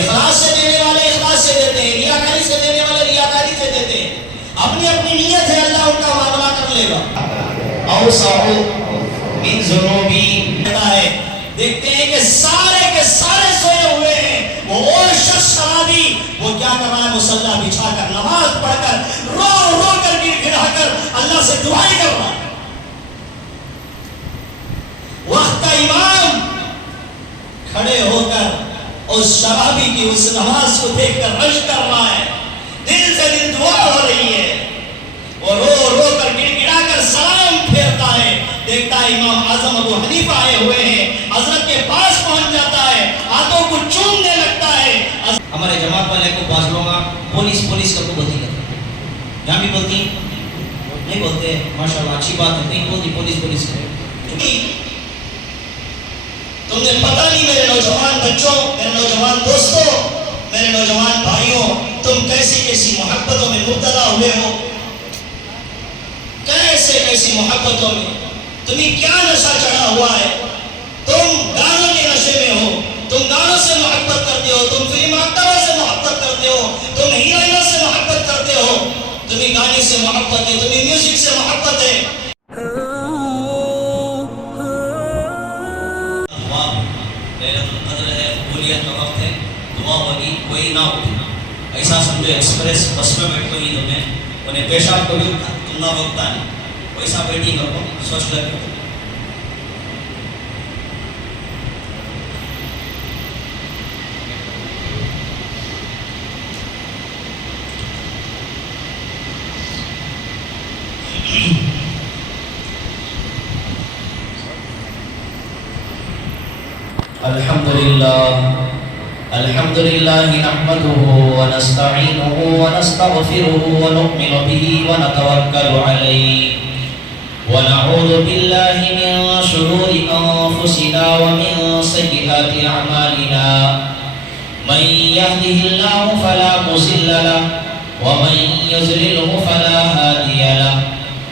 اخلاص سے دینے والے اخلاص سے دیتے ہیں، ریاکاری سے دینے والے ریاکاری سے دیتے ہیں. اپنی اپنی نیت ہے، اللہ ان کا معاملہ کر لے گا. اوسع من ذنوبی ہے. دیکھتے ہیں کہ سارے کے سارے سوئے ہوئے ہیں، وہ شخص شرابی وہ کیا کر رہا ہے؟ مصلی بچھا کر، نماز پڑھ کر، رو رو کر گر گرا کر اللہ سے دعائیں کر رہا ہے. وقت کا امام کھڑے ہو کر اس شرابی کی اس نماز کو دیکھ کر رش کر رہا ہے، دل سے دل دعا ہو رہی ہے. وہ رو رو کر گر گرا کر سلام پھیرتا ہے، دیکھتا ہے امام اعظم ابو حنیفہ آئے ہوئے ہیں، حضرت کے پاس پہنچ جاتا ہے، ہاتھوں کو چومنے لگتا ہے. ہمارے جماعت والے کو بعض لوگ پولیس پولیس کا کو بولتی کرتے ہیں، یہاں بھی بولتی نہیں بولتے؟ ماشاءاللہ اچھی بات ہے، نہیں بولتی پولیس پولیس کرے. تم نے پتہ نہیں میرے نوجوان بچوں، میرے نوجوان دوستوں، میرے نوجوان بھائیوں، تم کیسی کیسی محبتوں میں مبتلا ہوئے ہو، کیسی محبتوں میں تمہیں کیا نشہ چڑھا ہوا ہے. تم گانوں کے نشے میں ہو، تم گانوں سے محبت کرتے ہو، تم فلم ایکٹروں سے محبت کرتے ہو، تم ہیروئنوں سے محبت کرتے ہو. تمہیں گانے سے محبت ہے، تمہیں میوزک سے محبت ہے. لیلۃ القدر ہے، قبولیت کا وقت ہے، دعا ہوگی، کوئی نہ اٹھنا. ایسا سمجھو ایکسپریس بس میں بیٹھو ہی تمہیں انہیں پیشاب کو بھی تم نہ روکتا نہیں، ویسا بیٹھی کرو، سوچ کر کے. الحمد لله نحمده ونستعينه ونستغفره ونؤمن به ونتوكل عليه ونعوذ بالله من شرور أنفسنا ومن سيئات أعمالنا. من يهده الله فلا مضل له ومن يضلله فلا هادي له.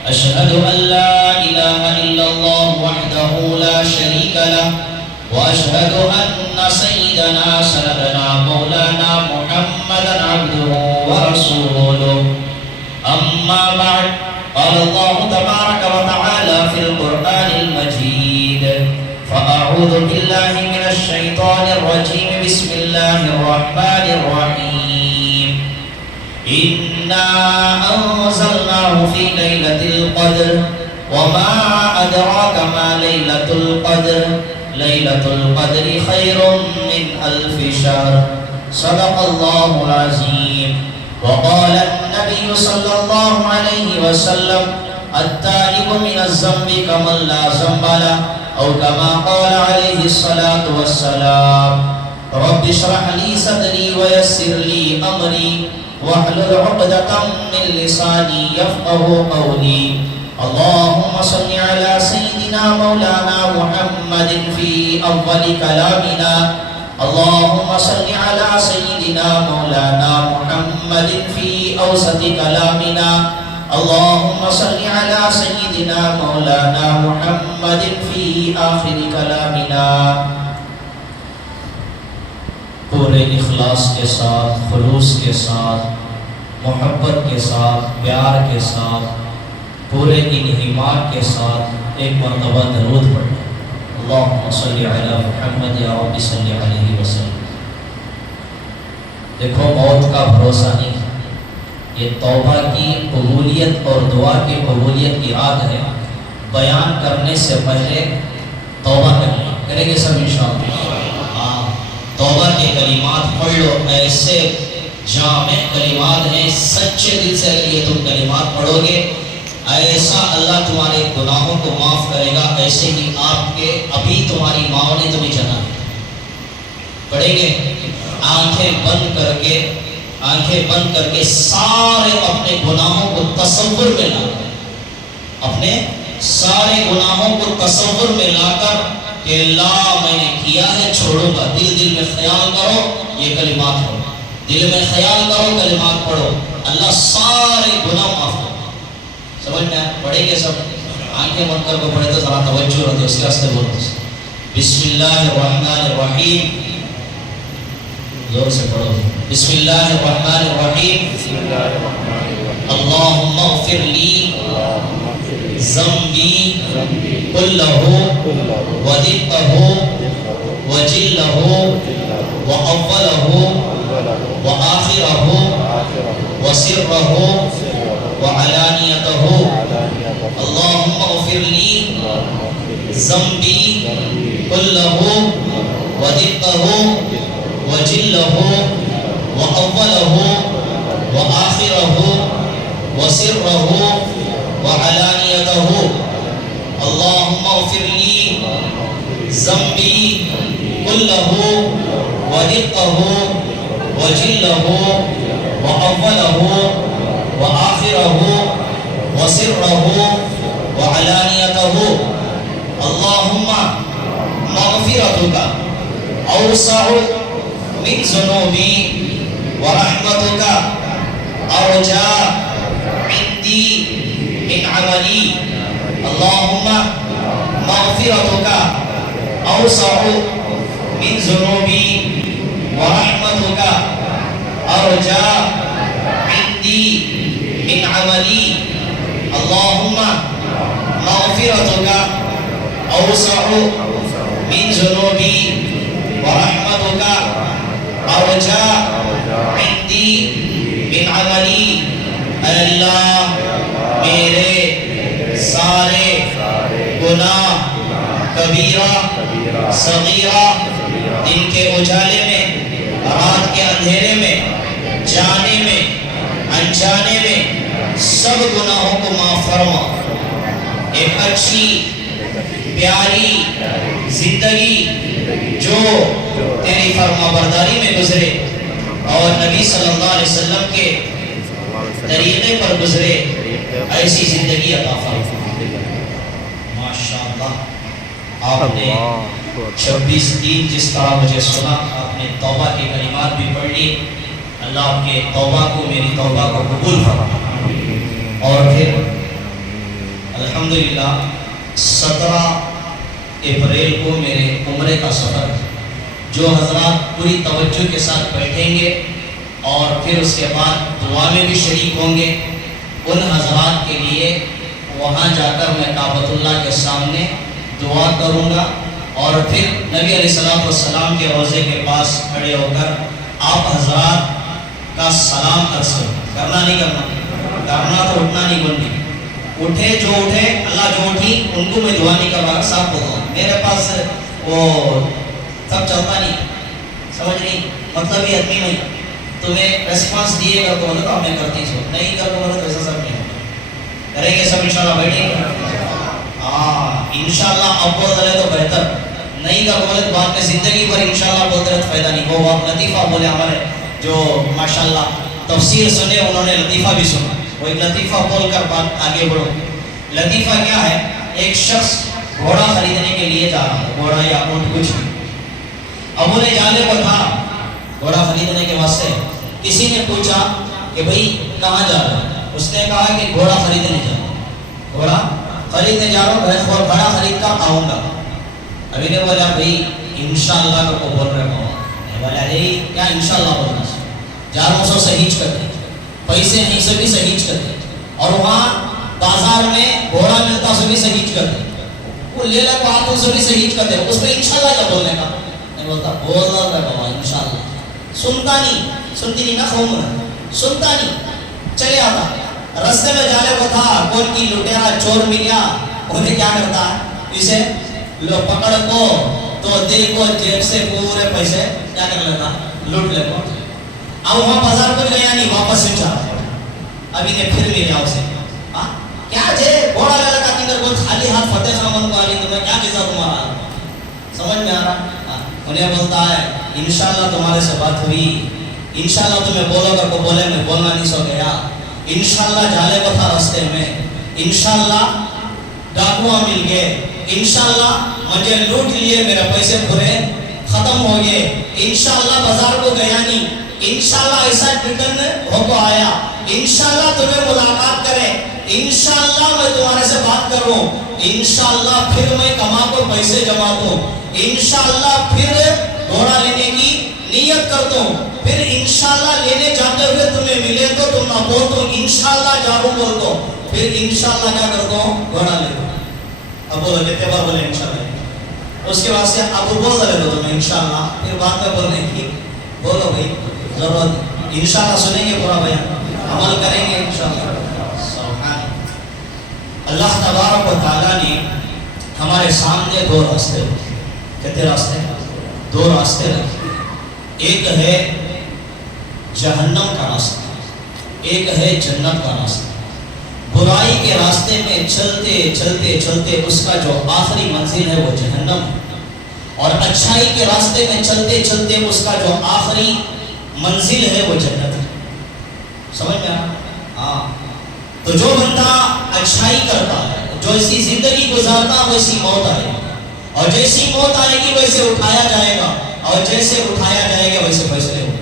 أشهد أن لا إله إلا الله وحده لا شريك له وأشهد أن سيدنا سندنا مولانا محمدا عبده ورسوله. أما بعد، قال الله تبارك وتعالى في القرآن المجيد: فأعوذ بالله من الشيطان الرجيم، بسم الله الرحمن الرحيم. إنا أنزلناه في ليلة القدر وما أدراك ما ليلة القدر ليلة القدر خير من ألف شهر. صدق الله العظيم. وقال النبي صلى الله عليه وسلم: التائب من الذنب كمن لا ذنب له، أو كما قال عليه الصلاة والسلام. رب اشرح لي صدري ويسر لي أمري واحلل عقدة من لساني يفقه قولي. اللهم صل على سيدنا مولانا محمد في أول كلامنا. اللهم صل على سيدنا مولانا محمد في أوسط كلامنا. اللهم صل على سيدنا مولانا محمد في آخر كلامنا. پورے اخلاص کے ساتھ، خلوص کے ساتھ، محبت کے ساتھ، پیار کے ساتھ، پورے انہماک کے ساتھ ایک مرتبہ درود پڑھیں. اللہم صلی علی محمد یا رب صلی علیہ وسلم. دیکھو موت کا بھروسہ نہیں، یہ توبہ کی قبولیت اور دعا کی قبولیت کی رات ہے. بیان کرنے سے پہلے توبہ کریں گے سب انشاءاللہ. توبہ کے کلمات پڑھ لو، ایسے جامع کلمات ہیں، سچے دل سے اگر یہ تم کلمات پڑھو گے ایسا اللہ تمہارے گناہوں کو معاف کرے گا. ایسے ہی آپ کے ابھی تمہاری ماں نے تمہیں جنا ہے. پڑھیں گے آنکھیں بند کر کے سارے اپنے گناہوں کو تصور میں لا کر، اپنے سارے گناہوں کو تصور میں لا کر کہ اللہ میں نے کیا ہے چھوڑوں گا. دل میں خیال کرو، یہ کلمات پڑھو، دل میں خیال کرو، کلمات پڑھو، اللہ سارے گناہ معاف کرو. سمجھ میں پڑھیں گے سب؟ آنکھیں بند کر کو پڑھے تو ذرا توجہ رہتے، اس کے راستے بولو. بسم اللہ الرحمن الرحیم. زور سے پڑھو. بسم اللہ الرحمن الرحیم. اللہم اغفر لی ذنبی کلہ ودقہ وجلہ واولہ وآخرہ وسرہ وعلانیتہ. اللہم اغفر لی ذنبی کلہ ودقہ وجلہ وأولہ وآخرہ وسرہ وعلانیتہ. اللہم اغفر لی ذنبی کلہ ودقہ وجلہ وأولہ وآخرہ وسرہ وعلانیتہ. اللہم مغفرتک اوسع من ذنوبی ورحمتک ارجا عندی من عملی. اللہم مغفرتک اوسع من ذنوبی ورحمتک ارجا عندی من عملی. اللہم مغفرتک اوسع من ذنوبی ورحمتک ارجا عندی من عملی. اے اللہ میرے سارے گناہ کبیرہ صغیرہ دن کے اجالے میں رات کے اندھیرے میں جانے میں انجانے میں سب گناہوں کو معاف فرما. ایک اچھی پیاری زندگی جو تیری فرما برداری میں گزرے اور نبی صلی اللہ علیہ وسلم کے طریقے پر گزرے ایسی زندگی عطا فرما. ماشاءاللہ آپ نے 26 جس طرح مجھے سنا آپ نے توبہ کے کلمات بھی پڑھ لی. اللہ آپ کے توبہ کو میری توبہ کو قبول فرما. اور پھر الحمدللہ 17 اپریل کو میرے عمرے کا سفر ہے. جو حضرات پوری توجہ کے ساتھ بیٹھیں گے اور پھر اس کے بعد دعا میں بھی شریک ہوں گے ان حضرات کے لیے وہاں جا کر میں کعبۃ اللہ کے سامنے دعا کروں گا اور پھر نبی علیہ السلام کے روضے کے پاس کھڑے ہو کر آپ حضرات کا سلام عرض کرنا نہیں کرنا تو اٹھنا نہیں بولنی. اٹھے جو اٹھے اللہ جو اٹھی ان کو میں دعا نہیں کروا صاحب بولتا ہوں. میرے پاس وہ سب چلتا نہیں سمجھ نہیں مطلب ہی آدمی نہیں. تمہیں ریسپانس دیے گا تو بولے تو ہمیں کرتی سو نہیں کر تو بولے تو ایسا سب نہیں ہوگا. کریں گے سب انشاءاللہ بیٹھیں گے. ہاں انشاءاللہ اب بول رہے تو بہتر نہیں کر بولے تو بعد میں زندگی پر انشاءاللہ بولتے رہے تو فائدہ نہیں. وہ لطیفہ بولے ہمارے جو ماشاءاللہ تفسیر سنے انہوں نے لطیفہ بھی سنا. وہ ایک لطیفہ بول کر بات آگے بڑھو. لطیفہ کیا ہے؟ ایک شخص گھوڑا خریدنے کے لیے جا رہا ہے. گھوڑا یا اونٹ کچھ بھی. اب انہیں جانے کو تھا گھوڑا خریدنے کے واسطے. کسی نے پوچھا کہ بھئی کہاں جا رہا ہے؟ اس نے کہا کہ گھوڑا خریدنے جا رہا ہوں. گھوڑا خریدنے جا رہا ہوں اور گھوڑا خرید کر آؤں گا. ابھی نے بولا بھئی انشاءاللہ کو بول رہے ہو. بولا ارے کیا انشاءاللہ بولنا ہے؟ جا رہا ہوں سو صحیح کرتے پیسے نہیں سو بھی صحیح کرتے اور وہاں بازار میں گھوڑا ملتا سو بھی صحیح کرتے. وہ لے لے کو آتے سو بھی صحیح کرتے. اس میں انشاءاللہ کیا بولنے کا؟ نہیں بولتا بول رہا بابا انشاءاللہ. سنتا نہیں سنتی نہیں نا قوم سنتا نہیں چلے آتا. رستے میں جانے کو تھا کون کی لٹیرا چور ملیا. انہیں کیا کرتا ہے اسے لو پکڑ کو تو دل کو جیب سے پورے پیسے کیا کر لیتا لوٹ لے کو. اب وہاں بازار کو گیا نہیں واپس سے چاہتا. ابھی نے پھر ملیا اسے کیا جے گھوڑا لے لگا اندر کو خالی ہاتھ فتح خامن کو آلی تمہیں کیا کیسا تمہارا سمجھ میں آ رہا. انہیں بولتا ہے انشاءاللہ تمہارے سے بات ہوئی. انشاءاللہ تمہیں بولو کر کو بولے میں بولنا نہیں سو گیا. انشاءاللہ جالے کو تھا راستے میں. انشاءاللہ ڈاکوہ مل گئے. انشاءاللہ مجھے لوٹ لیے میرے پیسے پورے ختم ہو گئے. انشاءاللہ بازار کو گیا نہیں. انشاءاللہ ایسا ٹرٹن ہو کو آیا. انشاءاللہ تمہیں ملاقات کرے. انشاءاللہ میں تمہارے سے بات کروں. انشاءاللہ پھر میں کما کو پیسے جمع دوں. انشاءاللہ پھر گھوڑا لینے کی نیت کرتا ہوں. اب بول دو انشاءاللہ جاؤ بول دو، پھر انشاءاللہ کیا کر دو گھوڑا لے دو. اب بولو کتنے بار بولے انشاءاللہ، اس کے واسطے اب بول دے دو تمہیں انشاءاللہ، پھر بعد میں بولنے کی بولو بھائی ضرورت انشاءاللہ سنیں گے پورا بیان، عمل کریں گے انشاءاللہ. سبحان اللہ تبارک و تعالیٰ نے ہمارے سامنے دو راستے رکھے. کتنے راستے؟ دو راستے رکھے. ایک ہے جہنم کا راستہ، ایک ہے جنت کا راستہ. برائی کے راستے میں چلتے چلتے چلتے اس کا جو آخری منزل ہے وہ جہنم ہے، اور اچھائی کے راستے میں چلتے چلتے اس کا جو آخری منزل ہے وہ جنت ہے. سمجھ میں آیا؟ ہاں. تو جو بندہ اچھائی کرتا ہے، جو ایسی زندگی گزارتا ویسی موت آئے گی، اور جیسی موت آئے گی ویسے اٹھایا جائے گا، اور جیسے اٹھایا جائے گا ویسے فیصلے ہوتے.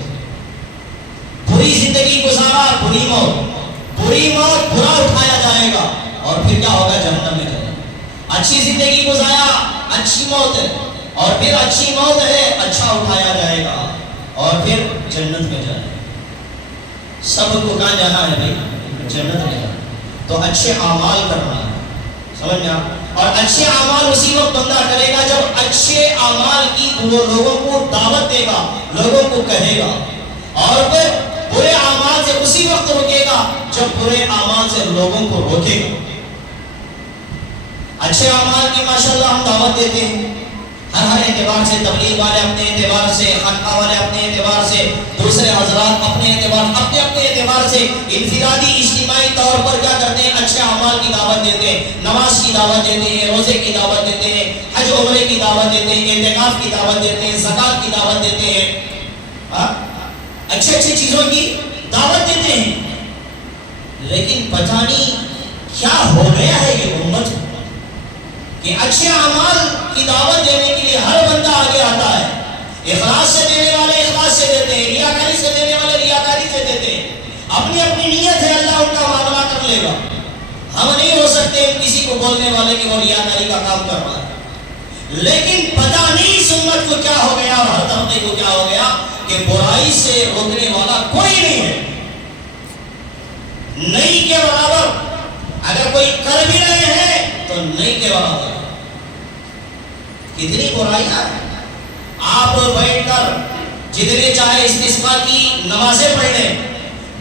بری زندگی گزارا بری موت، بری موت برا اٹھایا جائے گا، اور پھر کیا ہوگا؟ جہنم میں جائے گا. اچھی زندگی گزارا اچھی موت ہے، اور پھر اچھی موت ہے اچھا اٹھایا جائے گا، اور پھر جنت میں جائے گا. سب کو کہاں جانا ہے بھائی؟ جنت میں جانا. تو اچھے اعمال کرنا ہے. سمجھ میں آ؟ اور اچھے اعمال اسی وقت بندہ کرے گا جب اچھے اعمال کی وہ لوگوں کو دعوت دے گا، لوگوں کو کہے گا. اور پھر برے اعمال سے اسی وقت روکے گا جب برے اعمال سے لوگوں کو روکے گا. اچھے اعمال کی ماشاءاللہ ہم دعوت دیتے ہیں ہر اعتبار سے. تبلیغ والے اپنے اعتبار سے، خانقاہ والے اپنے اعتبار سے، دوسرے حضرات اپنے اعتبار سے انفرادی اجتماعی طور پر کیا کرتے ہیں؟ اچھے اعمال کی دعوت دیتے ہیں، نماز کی دعوت دیتے ہیں، روزے کی دعوت دیتے ہیں، حج عمرے کی دعوت دیتے ہیں، اعتکاف کی دعوت دیتے ہیں، زکات کی دعوت دیتے ہیں، اچھی اچھی چیزوں کی دعوت دیتے ہیں. لیکن پتہ نہیں کیا ہو گیا ہے یہ امت کہ اچھے اعمال کی دعوت دینے کے لیے ہر بندہ آگے آتا ہے. اخلاص سے دینے والے اخلاص سے دیتے ہیں، ریاکاری سے دینے والے ریاکاری سے دیتے ہیں. اپنی اپنی نیت ہے، اللہ ان کا معاملہ کر لے گا. ہم نہیں ہو سکتے کسی کو بولنے والے کہ وہ ریاکاری کا کام کر رہا ہے. لیکن پتہ نہیں اس امت کو کیا ہو گیا اور ہر طبقے کو کیا ہو گیا کہ برائی سے روکنے والا کوئی نہیں ہے. نہیں کے برابر اگر کوئی کر بھی رہے ہیں تو نہیں کے برابر. کتنی برائیاں ہیں. آپ بیٹھ کر جتنے چاہے استسقاء کی نمازیں پڑھ لیں،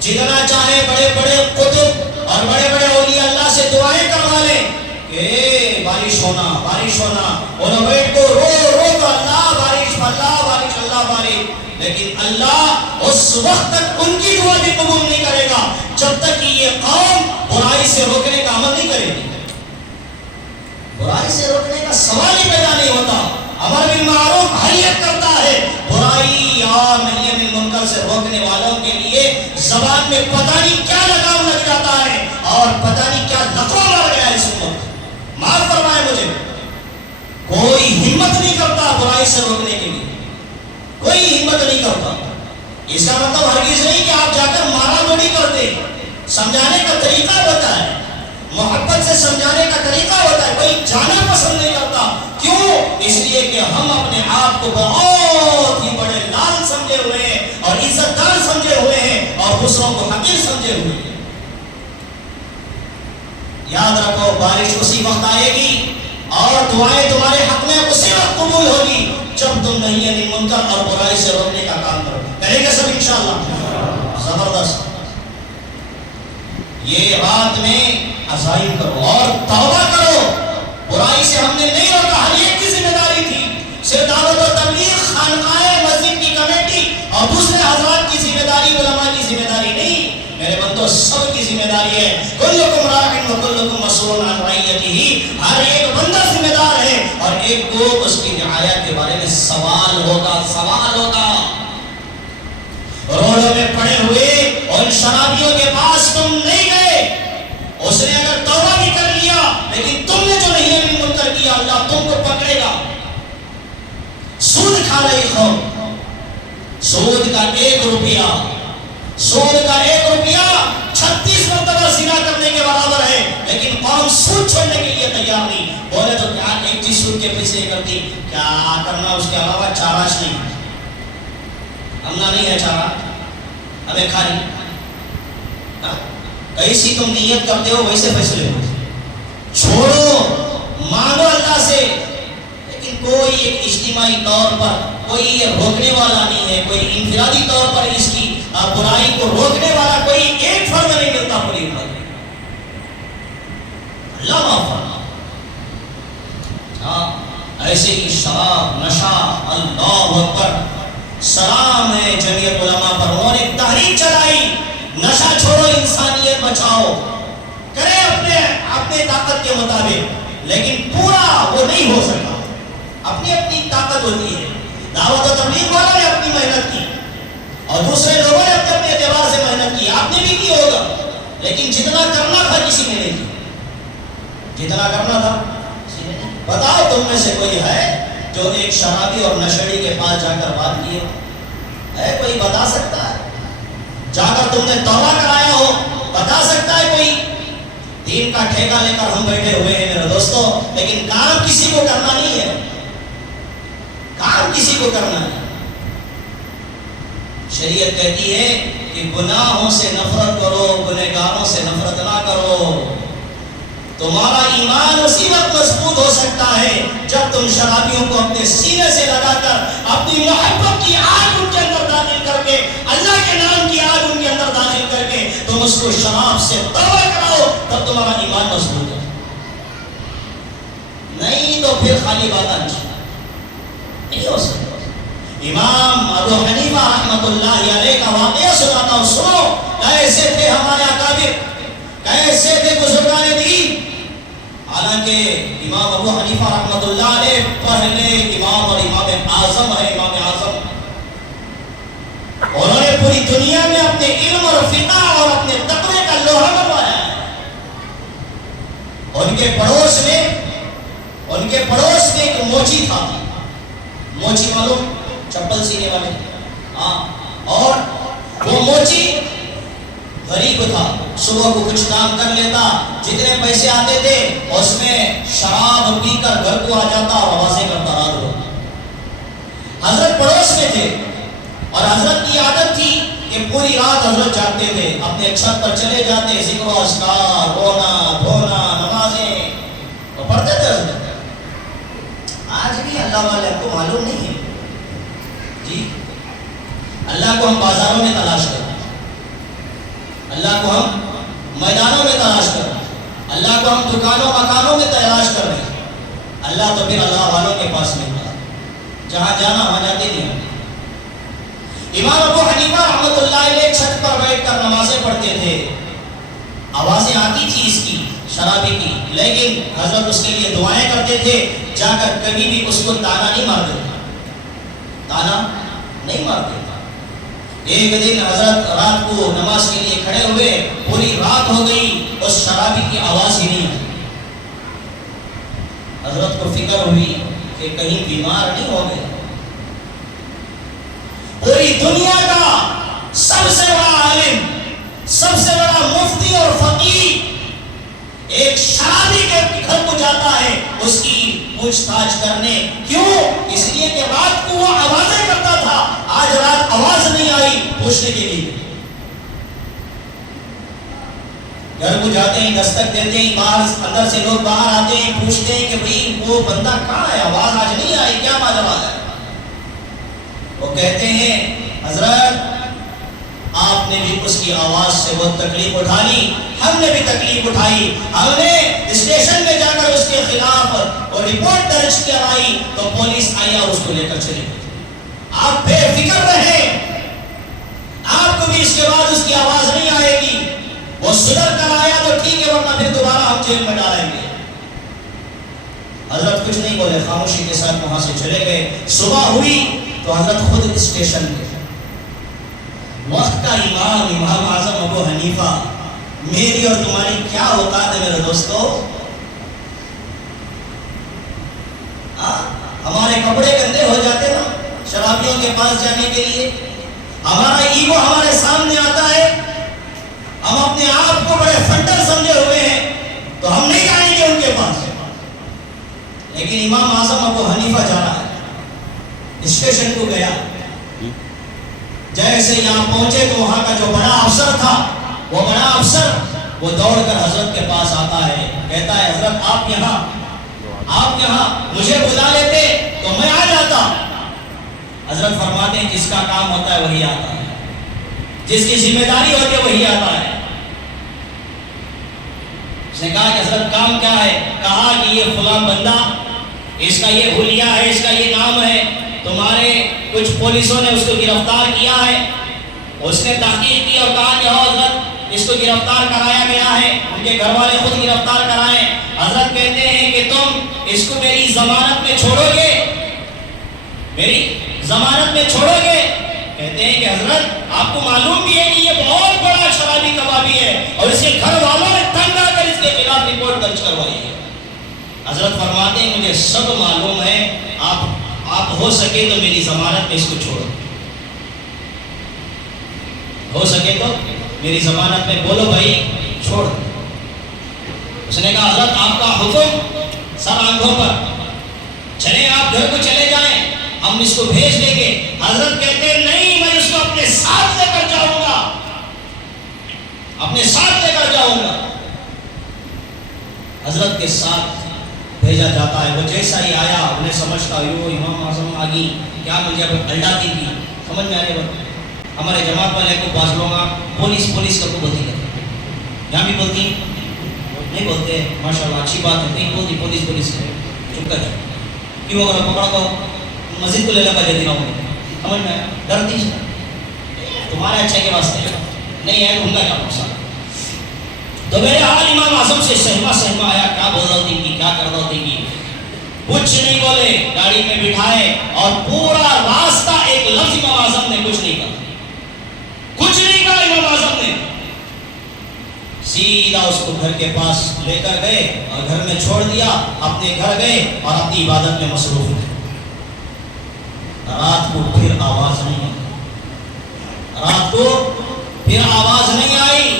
جتنا چاہے بڑے بڑے قطب اور بڑے بڑے اولیاء اللہ سے دعائیں کروا لیں کہ بارش ہونا بارش ہونا. انہوں بیٹھ کو رو رو تو اللہ بارش اللہ بارش اللہ بارش. لیکن اللہ اس وقت تک ان کی دعا بھی قبول نہیں کرے گا جب تک کہ یہ قوم برائی سے روکنے کا عمل نہیں کرے گی. برائی سے روکنے کا سوال ہی پیدا نہیں ہوتا. امر بالمعروف حیت کرتا ہے، برائی اور نہی عن المنکر سے روکنے والوں کے لیے زبان میں پتہ نہیں کیا لگام لگ جاتا ہے اور پتہ نہیں کیا لقوہ مر گیا ہے اس وقت. معاف فرمائے مجھے. کوئی ہمت نہیں کرتا برائی سے روکنے کے لیے، کوئی ہمت نہیں کرتا. اس کا مطلب ہرگز نہیں کہ آپ جا کر مارا دوڑی کرتے. سمجھانے کا طریقہ ہوتا ہے، محبت سے سمجھانے کا طریقہ ہوتا ہے. کوئی جانا پسند نہیں کرتا. کیوں؟ اس لیے کہ ہم اپنے آپ کو بہت ہی بڑے لال سمجھے ہوئے ہیں اور عزت دار سمجھے ہوئے ہیں اور دوسروں کو حقیر سمجھے ہوئے ہیں. یاد رکھو بارش اسی وقت آئے گی اور دعائیں تمہارے حق میں اسی وقت قبول ہوگی جب تم نہی عن المنکر اور برائی سے روکنے کا کام کرو. کریں گے سب انشاءاللہ؟ زبردست. یہ رات میں عزائم کرو اور توبہ کرو. برائی سے ہم نے نہیں روکا، ہر ایک کی ذمہ داری تھی. صرف دعوت و تبلیغ، خانقاہ، مسجد کی کمیٹی اور دوسرے حضرات کی ذمہ داری، علماء کی ذمہ داری نہیں. میرے بندو سب کی ذمہ داری ہے. کلکم راع و کلکم مسئول عن رعیتہ. ہر ایک بندہ ذمہ دار ہے اور ایک کو اس کی رعایت کے بارے میں سوال ہوگا. سوال ہوگا. روڈوں میں پڑے ہوئے اور شرابیوں کے پاس تم نہیں گئے. اس نے اگر توبہ بھی کر لیا لیکن تم نے جو نہیں عن المنکر کیا اللہ تم کو پکڑے گا. سود کھا رہی قوم، سود کا 1 روپیہ، سود کا 1 روپیہ 36 مرتبہ زنا کرنے کے برابر ہے. لیکن قوم سود چھوڑنے کے لیے تیار نہیں. بولے تو کیا ایک چیز سود کے پیچھے کرتی، کیا کرنا اس کے علاوہ چارہ نہیں، ہمنا نہیں ہے چارہ، ہمیں کھا رہی. کیسی تم نیت کرتے ہو ویسے فیصلے ہو. چھوڑو, مانگو اللہ سے, لیکن کوئی ایک اجتماعی طور پر کوئی یہ روکنے والا نہیں ہے, کوئی انفرادی طور پر اس کی برائی کو روکنے والا کوئی ایک فرد نہیں ملتا پوری امت میں. اللہ معاف فرما. ایسے ہی شراب, نشہ, اللہ اکبر, سلام ہے جمعیت علماء پر, انہوں نے تحریک چلائی, نشہ چھوڑو انسانیت بچاؤ, کرے اپنے طاقت کے مطابق, لیکن پورا وہ نہیں ہو سکا. اپنی اپنی طاقت ہوتی ہے. دعوت و تبلیغ والوں نے اپنی محنت کی اور دوسرے لوگوں نے اپنے اپنے اعتبار سے محنت کی. آپ نے بھی کی ہوگا, لیکن جتنا کرنا تھا کسی نے نہیں کیا. جتنا کرنا تھا کسی نے نہیں. بتاؤ تم میں سے کوئی ہے جو ایک شرابی اور نشڑی کے پاس جا کر بات کیے ہے؟ کوئی بتا سکتا ہے؟ جا کر تم نے توبہ کرایا ہو, بتا سکتا ہے کوئی؟ دین کا ٹھیکہ لے کر ہم بیٹھے ہوئے ہیں میرے دوستو, لیکن کام کسی کو کرنا نہیں ہے. کام کسی کو کرنا ہے. شریعت کہتی ہے کہ گناہوں سے نفرت کرو, گنہگاروں سے نفرت نہ کرو. تمہارا ایمان اسی وقت مضبوط ہو سکتا ہے جب تم شرابیوں کو اپنے سینے سے لگا کر اپنی محبت کی آگ ان کے اندر داخل کر کے, اللہ کے نام کی آگ ان کے اندر داخل کر کے تم اس کو شراب سے توبہ کراؤ, تب تمہارا ایمان مضبوط ہے. نہیں تو پھر خالی باتیں نہیں ہو سکتا. امام ابو حنیفہ رحمۃ اللہ علیہ کا واقعہ سناتا ہوں, سنو. کیسے تھے ہمارے اکابر, کیسے تھے بزرگان دین. حالانکہ امام ابو حنیفہ رحمۃ اللہ علیہ پہلے امام اور امام اعظم ہے, امام اعظم. انہوں نے پوری دنیا میں اپنے علم اور فقہ اور اپنے تقوی کا لوہا منوایا ہے. ان کے پڑوس میں ایک موچی تھا. موچی معلوم, چپل سینے والے. اور وہ موچی غریب تھا, صبح کو کچھ کام کر لیتا, جتنے پیسے آتے تھے اس میں شراب پی کر گھر کو آ جاتا اور آوازیں کرتا رات کو. حضرت پڑوس میں تھے اور حضرت کی عادت تھی کہ پوری رات حضرت جاگتے تھے, اپنے چھت پر چلے جاتے, ذکر و اذکار, رونا دھونا, نمازیں تو پڑھتے تھے حضرت. آج بھی اللہ والے کو معلوم نہیں ہے جی. اللہ کو ہم بازاروں میں تلاش کرتے ہیں, اللہ کو ہم میدانوں میں تلاش کر رہے ہیں, اللہ کو ہم دکانوں مکانوں میں تلاش کر رہے ہیں. اللہ تو پھر اللہ والوں کے پاس ملتا ہے, جہاں جانا وہاں جاتے نہیں. امام ابو حنیفہ رحمۃ اللہ علیہ چھت پر بیٹھ کر نمازیں پڑھتے تھے. آوازیں آتی تھی اس کی, شرابی کی, لیکن حضرت اس کے لیے دعائیں کرتے تھے. جا کر کبھی بھی اس کو تانا نہیں مارتے, تانا نہیں مارتے. ایک دن حضرت رات کو نماز کے لیے کھڑے ہوئے, پوری رات ہو گئی, اس شرابی کی آواز ہی نہیں آئی. حضرت کو فکر ہوئی کہ کہیں بیمار نہیں ہو گئے. پوری دنیا کا سب سے بڑا عالم, سب سے بڑا مفتی اور فقیہ ایک شرابی کے گھر کو جاتا ہے اس کی پوچھ تاچھ کرنے. کیوں؟ اس لیے کہ رات کو وہ آوازیں کرتا تھا, آج رات آواز نہیں آئی, پوچھنے کے لیے. گھر کو جاتے ہیں, دستک دیتے ہیں, باہر اندر سے لوگ باہر آتے ہیں, پوچھتے ہیں کہ بھئی وہ بندہ کہاں ہے, آواز آج نہیں آئی, کیا ماجرا ہے؟ وہ کہتے ہیں حضرت آپ نے بھی اس کی آواز سے بہت تکلیف اٹھا لی, ہم نے بھی تکلیف اٹھائی, ہم نے اسٹیشن میں جا کر اس کے خلاف اور رپورٹ درج کرائی تو پولیس آئی اور اس کو لے کر چلی گئی. آپ بے فکر رہیں, آپ کو بھی اس کے بعد اس کی آواز نہیں آئے گی. وہ سدھر کر آیا تو ٹھیک ہے, ورنہ پھر دوبارہ ہم جیل میں ڈالیں گے. حضرت کچھ نہیں بولے, خاموشی کے ساتھ وہاں سے چلے گئے. صبح ہوئی تو حضرت خود اسٹیشن گئے. وقت کا امام امام اعظم ابو حنیفہ, میری اور تمہاری کیا اوقات ہے میرے دوستو. ہمارے کپڑے گندے ہو جاتے نا شرابیوں کے پاس جانے کے لیے, ہمارا ایگو ہمارے سامنے آتا ہے, ہم اپنے آپ کو بڑے فنڈر سمجھے ہوئے ہیں تو ہم نہیں جائیں گے ان کے پاس. لیکن امام اعظم ابو حنیفہ جا رہا ہے, اسٹیشن کو گیا, جیسے یہاں پہنچے تو وہاں کا جو بڑا افسر تھا وہ بڑا افسر وہ دوڑ کر حضرت کے پاس آتا ہے، کہتا ہے حضرت آپ یہاں مجھے بلا لیتے تو میں آ جاتا۔ حضرت فرماتے ہیں جس کا کام ہوتا ہے وہی آتا ہے، جس کی ذمہ داری ہوتی ہے وہی آتا ہے۔ اس نے کہا کہ حضرت کام کیا ہے؟ کہا کہ یہ فلاں بندہ، اس کا یہ حلیہ ہے، اس کا یہ نام ہے، تمہارے کچھ پولیسوں نے اس کو گرفتار کیا ہے۔ اس نے تحقیق کی اور کہا کہ حضرت اس کو گرفتار کرایا گیا ہے، ان کے گھر والے خود گرفتار کرائے۔ حضرت کہتے ہیں کہ تم اس کو میری ضمانت میں چھوڑو گے؟ میری ضمانت میں چھوڑو گے؟ کہتے ہیں کہ حضرت آپ کو معلوم بھی ہے کہ یہ بہت بڑا شرابی کبابی ہے اور اس کے گھر والوں نے تنگ آ کر اس کے خلاف رپورٹ درج کروائی ہے۔ حضرت فرماتے ہیں مجھے سب معلوم ہے، آپ ہو سکے تو میری ضمانت میں اس کو چھوڑو، ہو سکے تو میری ضمانت میں بولو بھائی چھوڑ۔ اس نے کہا حضرت آپ کا حکم، سر آنکھوں پر، چلیں آپ گھر کو چلے جائیں، ہم اس کو بھیج دیں گے۔ حضرت کہتے ہیں نہیں، میں اس کو اپنے ساتھ لے کر جاؤں گا، اپنے ساتھ لے کر جاؤں گا۔ حضرت کے ساتھ بھیجا جاتا ہے۔ وہ جیسا ہی آیا انہیں سمجھتا یو امام اعظم آگی کیا مجھے الٹاتی تھی، سمجھ میں آنے وقت ہمارے جماعت والے کو باز لوگ پولیس کب کو بولتی کرتے، یہاں بھی بولتی نہیں بولتے، ماشاءاللہ اچھی بات ہے، نہیں بولتی پولیس کرے، چپ کر جاؤ، کیوں اگر پکڑا تو مسجد کو لے لے کر جاتی رہوں گے، سمجھ میں ڈرتی تمہارے اچھے کے واسطے نہیں ہے، ان کا کیا نقصان۔ تو میرے حال امام اعظم سے سہما آیا، کیا بول رہا تھی، کیا کر رہا تھی، کچھ نہیں بولے، گاڑی میں بٹھائے اور پورا راستہ ایک لفظ امام اعظم نے کچھ نہیں کہا، کچھ نہیں کہا امام اعظم نے، سیدھا اس کو گھر کے پاس لے کر گئے اور گھر میں چھوڑ دیا، اپنے گھر گئے اور اپنی عبادت میں مصروف ہوئے۔ رات کو پھر آواز نہیں آئی، رات کو پھر آواز نہیں آئی۔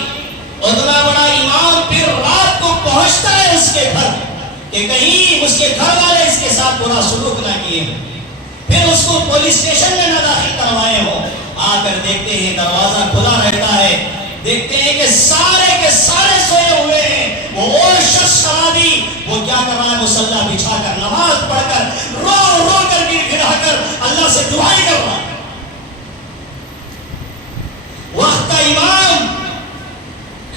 اتنا بڑا امام پھر رات کو پہنچتا ہے اس کے گھر کہ کہیں اس کے گھر والے اس کے ساتھ برا سلوک نہ کیے، پھر اس کو پولیس اسٹیشن میں نہ داخل کروائے ہو۔ آ کر دیکھتے ہیں دروازہ کھلا رہتا ہے، دیکھتے ہیں کہ سارے سوئے ہوئے ہیں۔ وہ شخص شرابی وہ کیا کر رہا ہے؟ مصلی بچھا کر، نماز پڑھ کر، رو کر گڑ کر اللہ سے دعائیں کر رہا ہے۔ وقت کا امام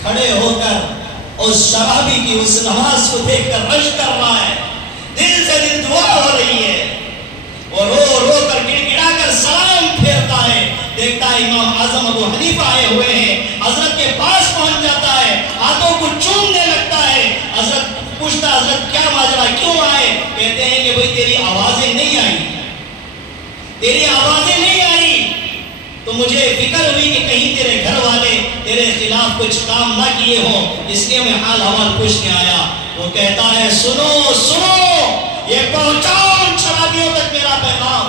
کھڑے ہو کر اس شرابی کی اس نماز کو دیکھ کر رش کر رہا ہے، دل سے دل دعا ہو رہی ہے، اور رو کر گڑ کر سلام پھیرتا ہے۔ دیکھتا ہے امام اعظم ابو حنیفہ آئے ہوئے ہیں، حضرت کے پاس پہنچ جاتا ہے، ہاتھوں کو چومنے لگتا ہے۔ حضرت پوچھتا حضرت کیا ماجرا، کیوں آئے؟ کہتے ہیں کہ بھئی تیری آوازیں نہیں آئی، تیری آوازیں نہیں آئی تو مجھے فکر ہوئی کہ کہیں تیرے گھر والے تیرے خلاف کچھ کام نہ کیے ہوں، اس لیے میں حال حوال پوچھنے آیا۔ وہ کہتا ہے سنو یہ پہنچاؤ ان شرابیوں تک میرا پیغام۔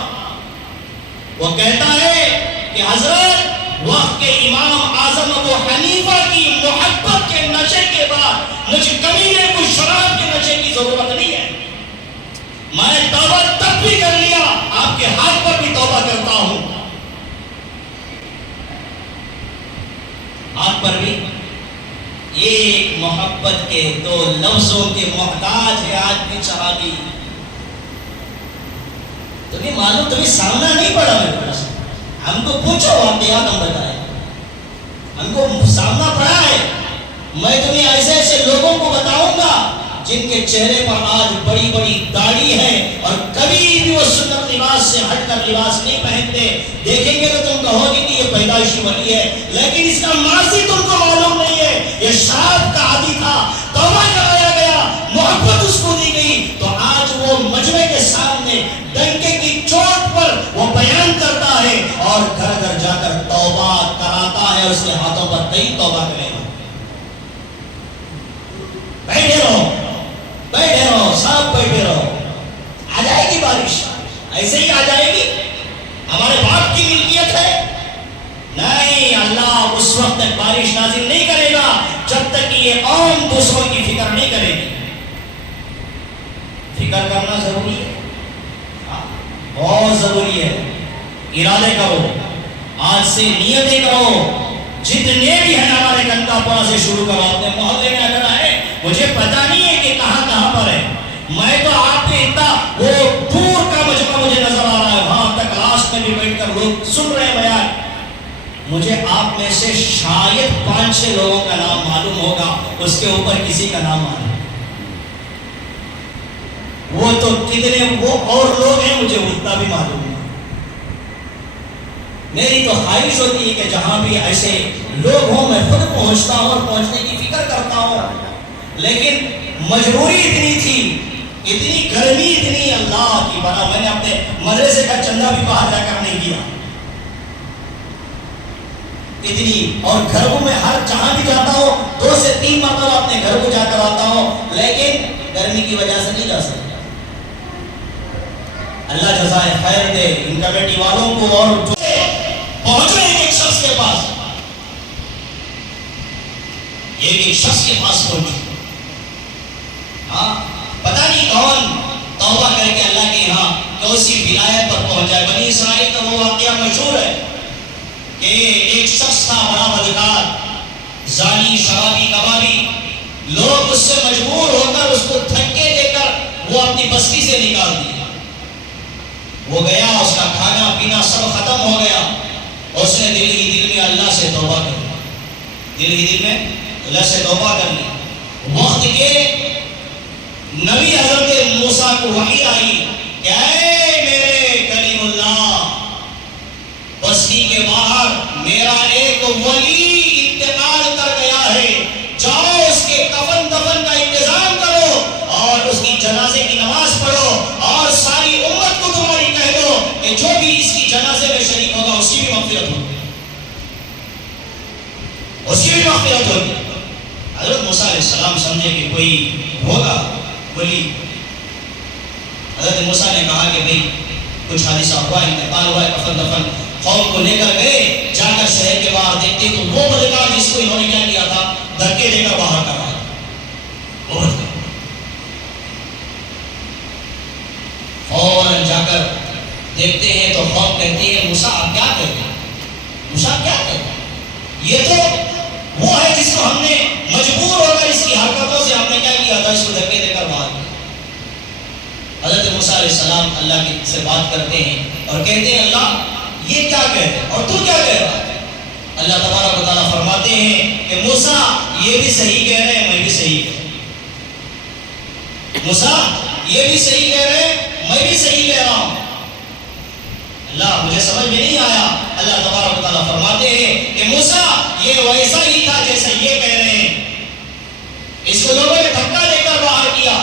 وہ کہتا ہے کہ حضرت وقت کے امام اعظم ابو حنیفہ کی محبت کے نشے کے بعد مجھ کمینے کو شراب کے نشے کی ضرورت نہیں ہے، میں توبہ تب بھی کر لیا، آپ کے ہاتھ پر بھی توبہ کرتا ہوں، ہاتھ پر بھی۔ یہ ایک محبت کے دو لفظوں کے محتاج ہے آج بھی شرابی۔ تمہیں معلوم، تمہیں سامنا نہیں پڑا میرے پاس، ہم کو پوچھو واقعات ہم بتائیں، ہم کو سامنا پڑا ہے۔ میں تمہیں ایسے لوگوں کو بتاؤں گا جن کے چہرے پر آج بڑی بڑی داڑھی ہے اور کبھی بھی وہ سنت لباس سے ہٹ کر لباس نہیں پہنتے، دیکھیں گے تو تم کہو گے کہ یہ پیدائشی ولی ہے، لیکن اس کا ماضی تم کو معلوم نہیں ہے۔ یہ شراب کا عادی تھا، توبہ کرایا گیا، محبت اس کو دی گئی، تو آج وہ مجمع کے سامنے ڈنکے کی چوٹ پر وہ بیان کرتا ہے اور گھر گھر جا کر توبہ کراتا ہے، اس کے ہاتھوں پر تئی توبہ کرے گا۔ بیٹھے رہو سب بیٹھے رہو، آ جائے گی بارش، ایسے ہی آ جائے گی، ہمارے باپ کی ملکیت ہے؟ نہیں، اللہ اس وقت تک بارش نازل نہیں کرے گا جب تک کہ یہ قوم دوسروں کی فکر نہیں کرے گی۔ فکر کرنا ضروری ہے، بہت ضروری ہے۔ ارادے کرو، آج سے نیتیں کرو جتنے بھی ہیں ہمارے گنگا پورا سے شروع کرو، اپنے محلے میں اگر آئے، مجھے پتا نہیں ہے کہ کہاں کہاں پر ہے، میں تو آپ کے اتنا وہ دور کا مجمع مجھے نظر آ رہا ہے، وہاں تک لاسٹ میں بھی بیٹھ کر لوگ سن رہے ہیں بیان، مجھے آپ میں سے شاید 5-6 لوگوں کا نام معلوم ہوگا، اس کے اوپر کسی کا نام معلوم، وہ تو کتنے وہ اور لوگ ہیں مجھے اتنا بھی معلوم نہیں۔ میری تو خواہش ہوتی ہے کہ جہاں بھی ایسے لوگ ہوں میں خود پہنچتا ہوں اور پہنچنے کی فکر کرتا ہوں، لیکن مجبوری اتنی تھی، اتنی گرمی اتنی اللہ کی بنا، میں نے اپنے مدرسے کا چندہ بھی باہر جا کر نہیں دیا اتنی، اور گھروں میں ہر جہاں بھی جاتا ہوں 2 سے 3 مرتبہ اپنے گھر کو جا کر آتا ہوں، لیکن گرمی کی وجہ سے نہیں جا سکتا۔ اللہ جزائے خیر دے ان کمیٹی والوں کو، اور جو پہنچے ایک شخص کے پاس، ایک شخص کے پاس پہنچے، ہاں پتہ نہیں کون توبہ کر کے اللہ کے یہاں کوسی ولایت پر پہنچا ہے۔ بنی اسرائیل کا وہ واقعہ مشہور ہے کہ ایک شخص تھا بڑا بدکار، زانی، شرابی، کبابی، لوگ اس سے مجبور ہو کر اس کو دھکے دے کر وہ اپنی بستی سے نکال دیا، وہ گیا، اس کا کھانا پینا سب ختم ہو گیا، اس نے دل ہی دل میں اللہ سے توبہ کر لی، دل ہی دل میں اللہ سے توبہ کر لی۔ وقت کے نبی حضرت موسیٰ کو وحی آئی کہ اے میرے کلیم اللہ، بستی کے باہر میرا ایک ولی انتقال کر گیا ہے، جاؤ اس کے کفن دفن کا انتظام کرو اور اس کی جنازے کی نماز پڑھو، اور ساری امت کو تمہاری کہہ دو کہ جو بھی اس کی جنازے میں شریک ہوگا اس کی بھی مغفرت ہوگی، اس کی بھی مغفرت ہوگی۔ حضرت موسیٰ علیہ السلام سمجھے کہ کوئی ہوگا ولی، حضرت موسیٰ نے کہا کہ بھئی کچھ حادثہ ہوا، انتقال ہوا ہے، کفن دفن، قوم کو لے کر گئے، جا کر شہر کے باہر دیکھتے تو وہ بدکار جس کو انہوں نے کیا کیا تھا، دھکے دے کر باہر کر آیا، وہ بدکار فوراً جا کر دیکھتے ہیں تو قوم کہتی ہے موسیٰ آپ کیا کہتے ہیں، موسیٰ کیا کہتے ہیں، یہ تو وہ ہے جس کو ہم نے مجبور ہو کر اس کی حرکتوں سے ہم نے کیا کیا تھا، اس کو دھکے دے کر باہر کیا۔ حضرت موسیٰ علیہ السلام اللہ کی سے بات کرتے ہیں اور کہتے ہیں اللہ یہ کیا کہتے ہیں اور تو کیا کہہ رہا ہے؟ اللہ تبارک و تعالیٰ فرماتے ہیں کہ موسیٰ یہ بھی صحیح کہہ رہے ہیں، میں بھی صحیح کہہ رہا ہوں، موسیٰ یہ بھی صحیح کہہ رہے ہیں، میں بھی صحیح کہہ رہا ہوں۔ اللہ مجھے سمجھ میں نہیں آیا، اللہ تبارک و تعالیٰ فرماتے ہیں کہ موسیٰ یہ ویسا ہی تھا جیسا یہ کہہ رہے ہیں، اس کو لوگوں نے دھکا دے کر باہر کیا،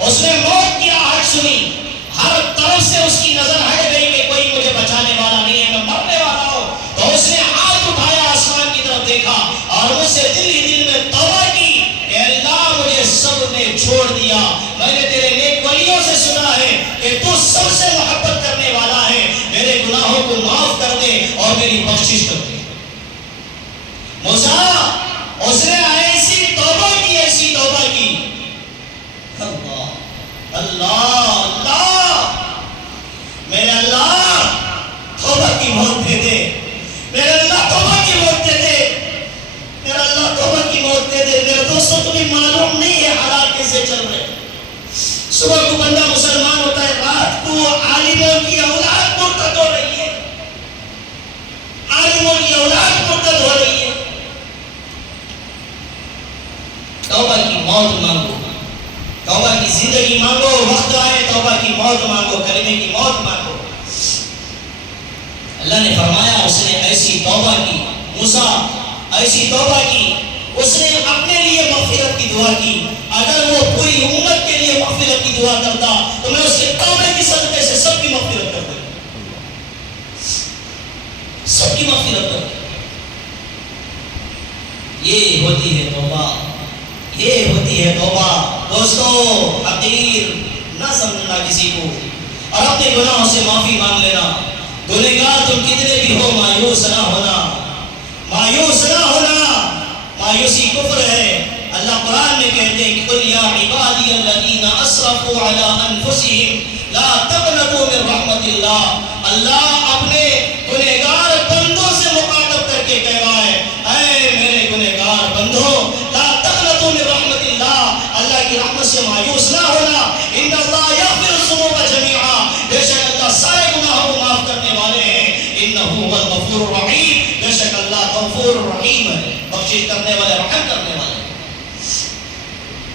اس نے موت کی آہٹ سنی، ہر طرف سے اس کی نظر ہٹ گئی کہ کوئی مجھے بچانے والا نہیں ہے، میں مرنے والا ہوں، تو اس نے ہاتھ اٹھایا آسمان کی طرف دیکھا اور مجھ سے دل ہی دل میں توبہ کی کہ اللہ مجھے سب نے چھوڑ دیا، میں نے تیرے نیک ولیوں سے سنا ہے کہ تو سب سے محبت کرنے والا ہے، میرے گناہوں کو معاف کر دے اور میری بخشش کر دے۔ موسیٰ اس نے ایسی توبہ کی، ایسی توبہ کی، اللہ اللہ اللہ، میرے اللہ توبہ کی موت دے دے، میرے اللہ توبہ کی موت دے دے، میرے اللہ توبہ کی موت دے دے۔ میرے دوستوں تمہیں معلوم نہیں ہے حالات کیسے چل رہے، صبح کو بندہ مسلمان ہوتا ہے، رات کو عالموں کی اولاد مرتد ہو رہی ہے، عالموں کی اولاد مرتد ہو رہی ہے۔ توبہ کی موت مانگو، توبہ کی زندگی مانگو، وقت آئے توبہ کی موت مانگو، کلمے کی موت مانگو۔ اللہ نے فرمایا اس نے ایسی توبہ کی، موسیٰ ایسی توبہ کی، اس نے اپنے لیے مغفرت کی دعا کی، اگر وہ پوری امت کے لیے مغفرت کی دعا کرتا تو میں اس کے توبے کی صدقے سے سب کی مغفرت کر دوں، سب کی مغفرت کر دوں۔ یہ ہوتی ہے توبہ، یہ ہوتی ہے توبہ۔ دوستو حقیر نہ سمجھنا کسی کو، اور اپنے گناہوں سے معافی مانگ لینا۔ گنہگار تم کتنے بھی ہو، مایوس نہ ہونا، مایوس نہ ہونا، مایوسی کفر ہے۔ اللہ قرآن میں کہتے ہیں کہ قل یا عبادی الذین اسرفوا علی انفسہم لا تقنطوا من رحمت اللہ۔ اللہ اپنے گنہگار بندوں سے مخاطب کر کے کہہ رہا ہے انه هو الغفور الرحیم، بے شک اللہ غفور الرحیم ہے، بخشش کرنے والا، رحم کرنے والا،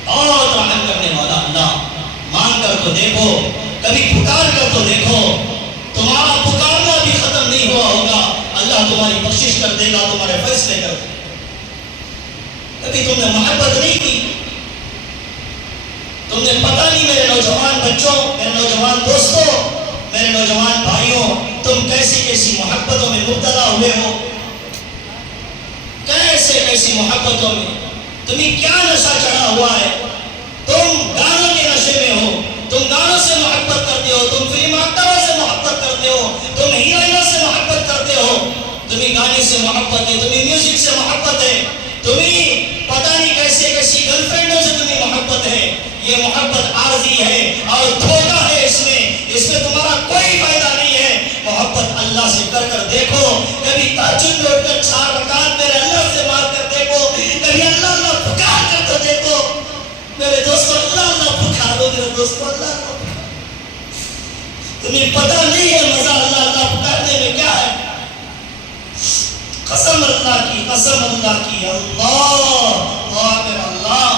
اور رحم کرنے والا اللہ۔ مانگ کر تو دیکھو، کبھی پکار کر تو دیکھو، تمہارا پکارنا بھی ختم نہیں ہوا ہوگا، اللہ تمہاری بخشش کر دے گا، تمہارے فیصلے کر دے گا۔ کبھی تم نے محبت نہیں کی، تم نے پتہ نہیں میرے نوجوان بچوں، میرے نوجوان دوستوں، میرے نوجوان بھائیوں، تم کیسی کیسی محبتوں میں مبتلا ہوئے ہو، کیسے کیسی محبتوں میں، تمہیں کیا نشہ چڑھا ہوا ہے، تم گانوں کے نشے میں ہو، تم گانوں سے محبت کرتے ہو، تم فلم ایکٹروں سے محبت کرتے ہو، تم ہیروئنوں سے محبت کرتے ہو، تمہیں گانے سے محبت ہے، تمہیں میوزک سے محبت ہے، تمہیں پتہ نہیں کیسے کیسی گرل فرینڈوں سے تمہیں محبت ہے۔ یہ محبت عارضی ہے اور دھوکہ ہے، اس میں تمہارا کوئی فائدہ نہیں ہے۔ محبت اللہ سے کر کر دیکھو، کبھی تہجد میں اٹھ کر 4 رکعت میرے اللہ سے مار کر دیکھو، کبھی اللہ اللہ پکار کر تو دیکھو میرے دوستو، اللہ اللہ پکارو میرے دوستو، اللہ اللہ پکارو۔ تمہیں پتہ نہیں ہے مزہ اللہ اللہ پکارنے میں کیا ہے۔ قسم اللہ کی، قسم اللہ کی، اللہ میرا اللہ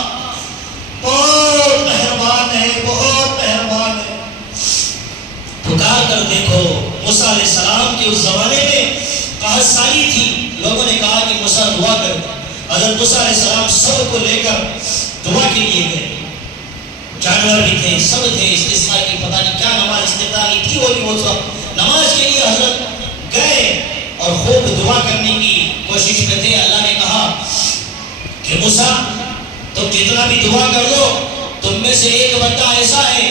بہت مہربان ہے، بہت مہربان ہے۔ پکار کر دیکھو، موسیٰ علیہ السلام کے اس زمانے میں قحط سالی تھی، لوگوں نے کہا کہ موسیٰ دعا کر۔ حضرت موسیٰ علیہ السلام سب کو لے کر دعا کے لیے گئے، جانور بھی تھے، سب تھے، استسقاء کی پتہ نہیں کیا نماز استسقاء کی تھی، وہ بھی وہ سب نماز کے لیے حضرت گئے اور خوب دعا کرنے کی کوشش میں تھے۔ اللہ نے کہا کہ موسیٰ تم جتنا بھی دعا کر لو، تم میں سے ایک بندہ ایسا ہے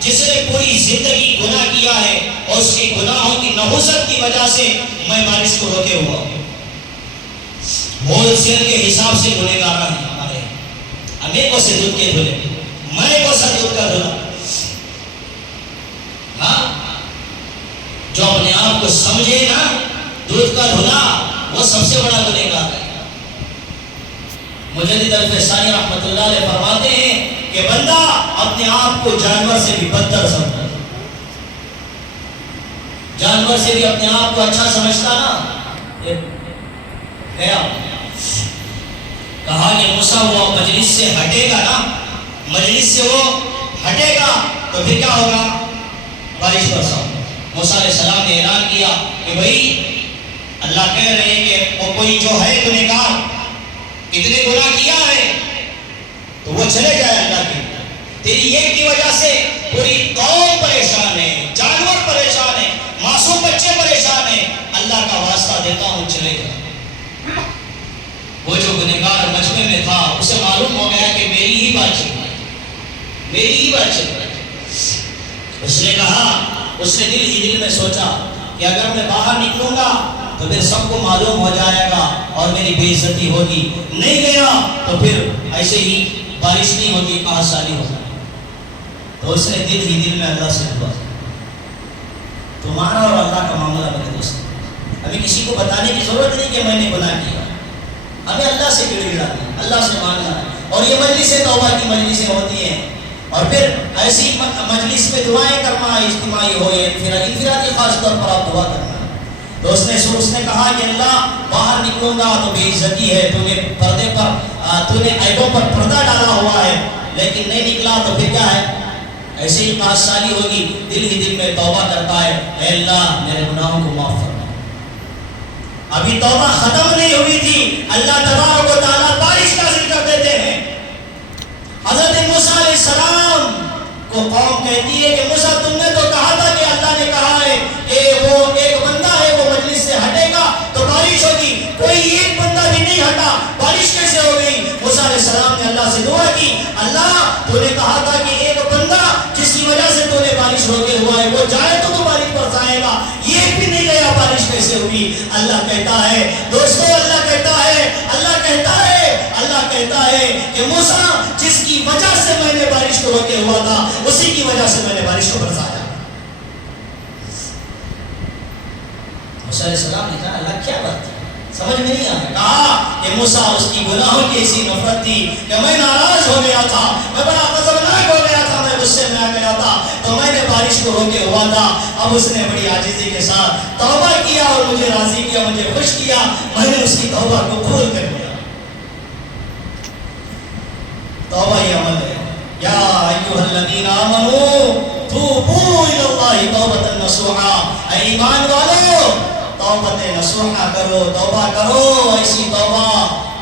جس نے پوری زندگی گناہ کیا ہے اور اس کے گناہوں کی نحوست کی وجہ سے میں بارش کو روکے ہوا ہوں۔ ہول سیل کے حساب سے گنہگار ہیں ہمارے، ہمیں کو سے دودھ کے دھلے، میں کو سا دودھ کا دھلا، ہاں جو اپنے آپ کو سمجھے نا دودھ کا دھلا، وہ سب سے بڑا گنہگار ہے۔ مجدد الفسانی رحمت اللہ علیہ فرماتے ہیں کہ بندہ اپنے آپ کو جانور سے بھی بدتر سمجھتا ہے، جانور سے بھی اپنے آپ کو اچھا سمجھتا نا، گیا کہا کہ موسیٰ وہ مجلس سے ہٹے گا نا، مجلس سے وہ ہٹے گا تو پھر کیا ہوگا، بارش برسا۔ موسیٰ علیہ السلام نے اعلان کیا کہ بھائی اللہ کہہ رہے ہیں کہ وہ کوئی جو ہے گنہگار، اتنے گناہ کیا ہے تو وہ چلے جائے اللہ کی، تیری ایک کی وجہ سے پوری قوم پریشان ہے، جانور پریشان ہے، معصوم بچے پریشان ہیں، اللہ کا واسطہ دیتا ہوں چلے جائے۔ وہ جو گنہگار مجمع میں تھا اسے معلوم ہو گیا کہ میری ہی بات چل رہی ہے، میری ہی بات چل رہی ہے۔ اس نے کہا، اس نے دل ہی دل میں سوچا کہ اگر میں باہر نکلوں گا تو پھر سب کو معلوم ہو جائے گا اور میری بے عزتی ہوگی، نہیں گیا تو پھر ایسے ہی بارش نہیں ہوگی، قحط سالی ہوگی۔ تو اس نے دل ہی دل میں اللہ سے دعا، تمہارا اور اللہ کا معاملہ میرے دوست، ہمیں کسی کو بتانے کی ضرورت نہیں کہ میں نے گناہ کیا، ہمیں اللہ سے گڑ گڑانا ہے، اللہ سے مانگنا ہے۔ اور یہ مجلس توبہ کی مجلسیں ہوتی ہیں، اور پھر ایسی مجلس میں دعائیں کرنا، اجتماعی ہو یا انفرادی، خاص طور پر آپ دعا کرنا۔ تو اس نے کہا کہ اللہ باہر نکلوں گا تو بے عزتی ہے، تو نے پردے پر، تو نے عیبوں پر پردہ ڈالا ہوا ہے، لیکن نہیں نکلا تو پھر کیا ہے، ایسے ہی قحط سالی ہوگی۔ دل ہی دل میں توبہ کرتا ہے، اے اللہ میرے گناہوں کو معاف فرما۔ ابھی توبہ ختم نہیں ہوئی تھی، اللہ تبارک و تعالیٰ بارش نازل کر دیتے ہیں۔ حضرت موسیٰ علیہ السلام کو قوم کہتی ہے کہ موسیٰ تم نے تو کہا تھا کہ اللہ نے کہا ہے کہ وہ ایک بندہ ہے وہ مجلس سے ہٹے گا تو بارش ہوگی، کوئی ایک بندہ بھی نہیں ہٹا، بارش کیسے ہو گئی؟ موسیٰ علیہ السلام نے اللہ سے دعا کی، اللہ تو نے کہا تھا کہ ایک بندہ جس کی وجہ سے تو نے بارش روکے ہوا ہے وہ جائے تو بارش برسائے گا، یہ بھی نہیں گیا، بارش کیسے ہوئی؟ اللہ کہتا ہے دوستو، اللہ کہتا ہے کہ موسیٰ جس کی وجہ سے میں نے بارش کو روکے ہوا تھا اسی کی وجہ سے میں نے بارش کو برسایا۔ موسیٰ علیہ السلام نے کہا اللہ کیا بات ہے، سمجھ میں نہیں آیا۔ کہا کہ موسیٰ اس کی گناہوں کی ایسی نفرت تھی کہ میں ناراض ہو گیا تھا، میں بڑا غضبناک ہو گیا تھا، میں مجھ سے میں گیا تھا تو میں نے بارش کو روکے ہوا تھا. اب اس نے بڑی عاجزی کے ساتھ توبہ کیا اور مجھے راضی کیا, مجھے خوش کیا, میں نے اس کی توبہ کو قبول کر لیا. توبہ یہ عمل ہے. یا ایھا الذین آمنوا توبوا الی اللہ توبۃ نصوحا, اے ایمان والو توبۃ نصوحا کرو, توبہ کرو, ایسی توبہ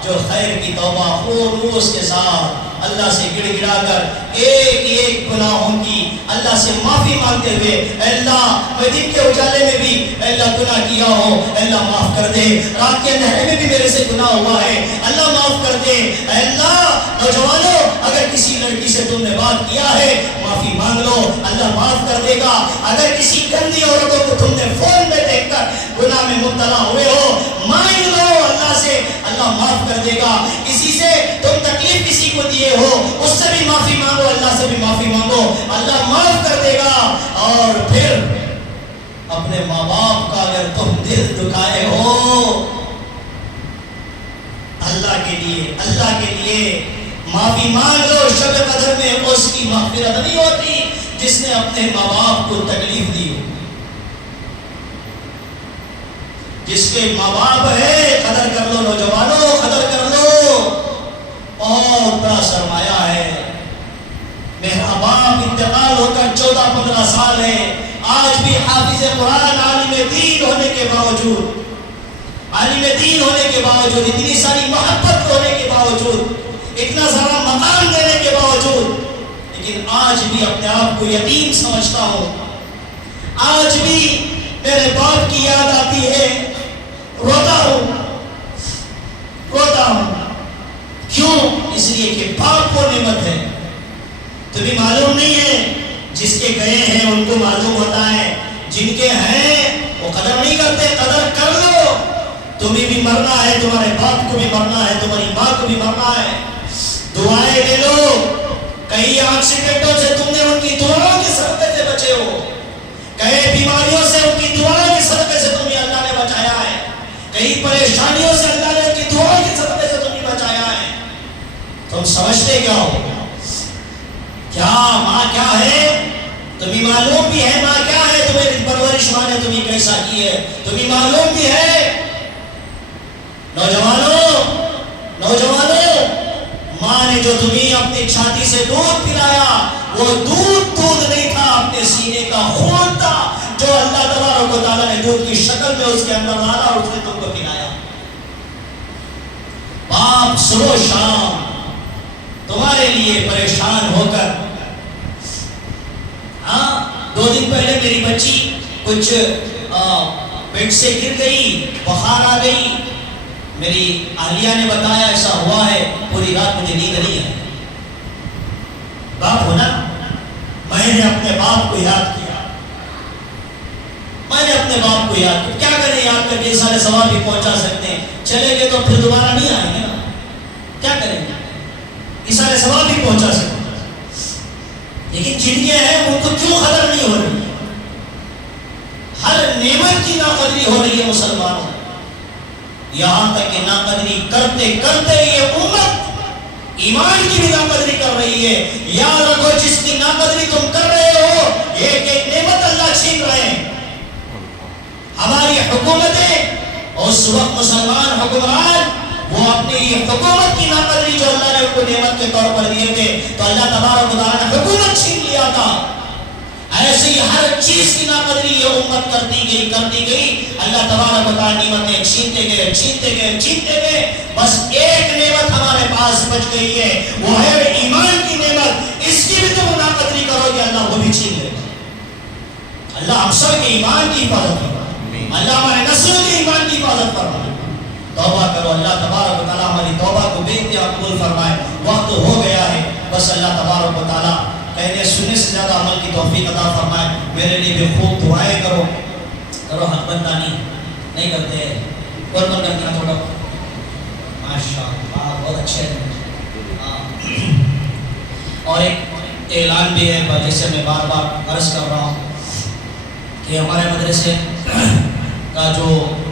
جو خیر کی توبہ, خلوص کے ساتھ اللہ سے گڑ گڑا کر ایک ایک گناہوں کی اللہ سے معافی مانگتے ہوئے, اے اللہ میں دن کے اجالے میں بھی اے اللہ گناہ کیا ہو, اے اللہ معاف کر دے, رات کے اندھیرے میں بھی میرے سے گناہ ہوا ہے, اللہ معاف کر دے. اے اللہ نوجوانوں اگر کسی لڑکی سے تم نے بات کیا ہے معافی مانگ لو, اللہ معاف کر دے گا. اگر کسی گندی عورتوں کو تم نے فون میں دیکھ کر گناہ میں مبتلا ہوئے ہو مانگ لو اللہ سے, اللہ معاف کر دے گا. کسی سے تم تکلیف کسی کو دیے ہو اس سے بھی معافی مانگو, اللہ سے بھی معافی مانگو, اللہ معاف کر دے گا. اور پھر اپنے ماں باپ کا اگر تم دل دکھائے ہو اللہ کے لیے معافی مانگ لو. شب قدر میں اس کی مغفرت نہیں ہوتی جس نے اپنے ماں باپ کو تکلیف دی ہو. جس کے ماں باپ ہے قدر کر لو نوجوانوں, قدر کر لو, بہت بڑا سرمایہ ہے. میرا باپ انتقال ہو کر 14-15 سال ہے, آج بھی حافظ قرآن, عالم دین ہونے کے باوجود, اتنی ساری محبت ہونے کے باوجود, اتنا سارا مقام دینے کے باوجود, لیکن آج بھی اپنے آپ کو یتیم سمجھتا ہوں. آج بھی میرے باپ کی یاد آتی ہے, روتا ہوں. کیوں؟ اس لیے کہ باپ کو نعمت ہے. تمہیں معلوم نہیں ہے, جس کے گئے ہیں ان کو معلوم ہوتا ہے, جن کے ہیں وہ قدر نہیں کرتے. قدر کر لو, تمہیں بھی مرنا ہے, تمہارے باپ کو بھی مرنا ہے, تمہاری ماں کو بھی مرنا ہے. دعائیں لے لو. کئی ایکسیڈنٹوں سے تم نے ان کی دعاؤں کے صدقے سے بچے ہو, کئی بیماریوں سے ان کی دعاؤں کے صدقے سے تمہیں اللہ نے بچایا ہے, کئی پریشانیوں سے اللہ نے ان کی دعاؤں کے صدقے سے تمہیں بچایا ہے. تم سمجھتے کیا ہو؟ کیا ماں کیا ہے تمہیں معلوم بھی ہے, ماں کیا ہے, تمہیں پرورش ماں نے تمہیں کیسا کی ہے تمہیں معلوم بھی ہے. نوجوانوں ماں نے جو تمہیں اپنی چھاتی سے دودھ پلایا وہ دودھ نہیں تھا, اپنے سینے کا خون تھا جو اللہ تبارک و تعالیٰ نے دودھ کی شکل میں اس کے اندر ڈالا اور اس نے تم کو پلایا. باپ صبح شام تمہارے لیے پریشان ہو کر, 2 دن پہلے میری بچی کچھ بیڈ سے گر گئی, بخار آ گئی. میری اہلیہ نے بتایا ایسا ہوا ہے, پوری رات مجھے نیند نہیں ہے. باپ ہونا, میں نے اپنے باپ کو یاد کیا, کیا کریں یاد کر کے سارے ثواب بھی پہنچا سکتے ہیں, چلے گئے تو پھر دوبارہ نہیں آئیں گے نا, کیا کریں گے, یہ سارے ثواب بھی پہنچا سکتے ہیں. لیکن جن کے ہیں ان کو کیوں قدر نہیں ہو رہی؟ ہر نعمت کی ناقدری ہو رہی ہے مسلمانوں, یہاں تک کہ ناقدری کرتے کرتے یہ امت ایمان کی بھی ناقدری کر رہی ہے. یاد رکھو جس کی ناقدری تم کر رہے ہو یہ نعمت اللہ چھین رہے ہیں. ہماری حکومتیں اس وقت مسلمان حکمران وہ اپنی حکومت کی ناقدری جو اللہ نے ان کو نعمت کے طور پر دیے تھے تو اللہ تبارک و تعالیٰ نے حکومت چھین لیا تھا. ایسے ہی ہر چیز کی ناقدری یہ امت کرتی گئی. اللہ تبارک و تعالیٰ نعمتیں چھینتے گئے. بس ایک نعمت ہمارے پاس بچ گئی ہے, وہ ہے ایمان کی نعمت. اس کی بھی تم ناقدری کرو گے اللہ وہ بھی چھین لے گا. اللہ ہم سب کے ایمان کی حفاظت کرے, اللہ ہمارے نسلوں کے ایمان کی حفاظت فرمائے. توبہ کرو, اللہ تبارک و تعالیٰ ہماری توبہ کو بے انتہا قبول فرمائے. وقت ہو گیا ہے, بس اللہ تبارک و تعالیٰ کہنے سننے سے زیادہ عمل کی توفیق عطا فرمائے. میرے لیے بھی خوب دعائیں کرو حق بندانی نہیں کرتے ہیں, کون کرتے ہیں تھوڑا, ماشاء اللہ بہت اچھے ہیں. اور ایک اعلان بھی ہے جیسے میں بار بار عرض کر رہا ہوں کہ ہمارے مدرسے کا جو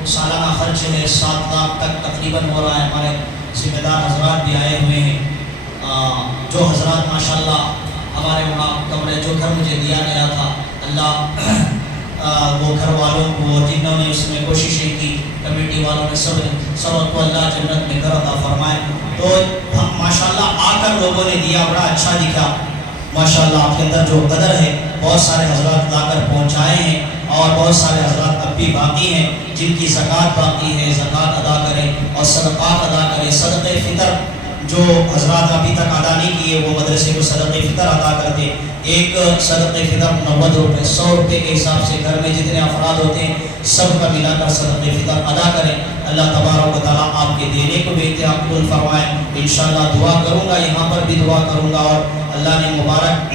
سالانہ خرچ ہے 7 لاکھ تک تقریباً ہو رہا ہے. ہمارے ذمہ دار حضرات بھی آئے ہوئے ہیں, جو حضرات ماشاءاللہ ہمارے وہاں کمرے جو گھر مجھے دیا گیا تھا، اللہ وہ گھر والوں کو جنہوں نے اس میں کوششیں کی، کمیٹی والوں نے سب کو اللہ جنت میں گھر عطا فرمائے۔ تو ماشاءاللہ آ کر لوگوں نے دیا، بڑا اچھا دکھا ماشاءاللہ۔ آپ کے اندر جو قدر ہے بہت سارے حضرات لا کر پہنچائے ہیں، اور بہت سارے حضرات اب بھی باقی ہیں جن کی زکوٰۃ باقی ہے، زکوٰۃ ادا کریں اور صدقات ادا کریں۔ صدقہ فطر جو حضرات ابھی تک ادا نہیں کیے وہ مدرسے کو صدقہ فطر ادا کرتے۔ ایک صدقہ فطر 90 روپے، 100 روپے کے حساب سے گھر میں جتنے افراد ہوتے ہیں سب کا ملا کر صدقہ فطر ادا کریں۔ اللہ تبارک و تعالیٰ آپ کے دینے کو بھی اتحاد قبول فرمائے۔ انشاءاللہ دعا کروں گا، یہاں پر بھی دعا کروں گا، اور اللہ نے مبارک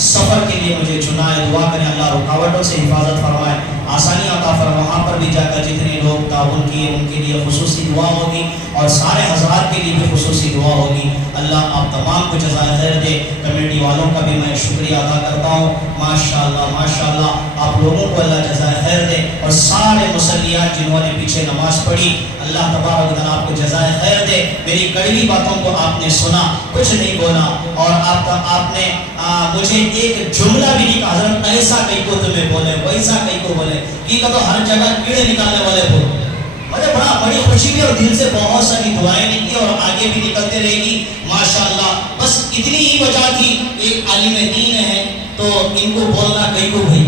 سفر کے لیے مجھے چنا ہے، دعا کریں اللہ رکاوٹوں سے حفاظت فرمائے، آسانی عطا فرمائے۔ وہاں پر بھی جا کر جتنے لوگ تعاون کیے ان کے لیے خصوصی دعا ہوگی، اور سارے حضرات کے لیے بھی خصوصی دعا ہوگی۔ اللہ آپ تمام کو جزائے خیر دے۔ کمیٹی والوں کا بھی میں شکریہ ادا کرتا ہوں، ماشاءاللہ ماشاءاللہ، آپ لوگوں کو اللہ جزائے خیر دے، اور سارے مصلیات جنہوں نے پیچھے نماز پڑھی اللہ تبارک و تعالیٰ آپ کو جزائے خیر دے۔ میری کڑوی باتوں کو آپ نے سنا، کچھ نہیں بولا، اور آپ نے مجھے ایک جملہ بھی نہیں کہا حضرت ایسا کہیں کو تمہیں بولے، ویسا کہیں کو بولے، یہ کہ تو ہر جگہ کیڑے نکالنے والے بولے۔ مجھے بڑی خوشی بھی، اور دل سے بہت ساری دعائیں نکلی اور آگے بھی نکلتے رہے گی ماشاءاللہ۔ بس اتنی ہی وجہ تھی، ایک عالم دین ہے تو ان کو بولنا کہیں کو بھائی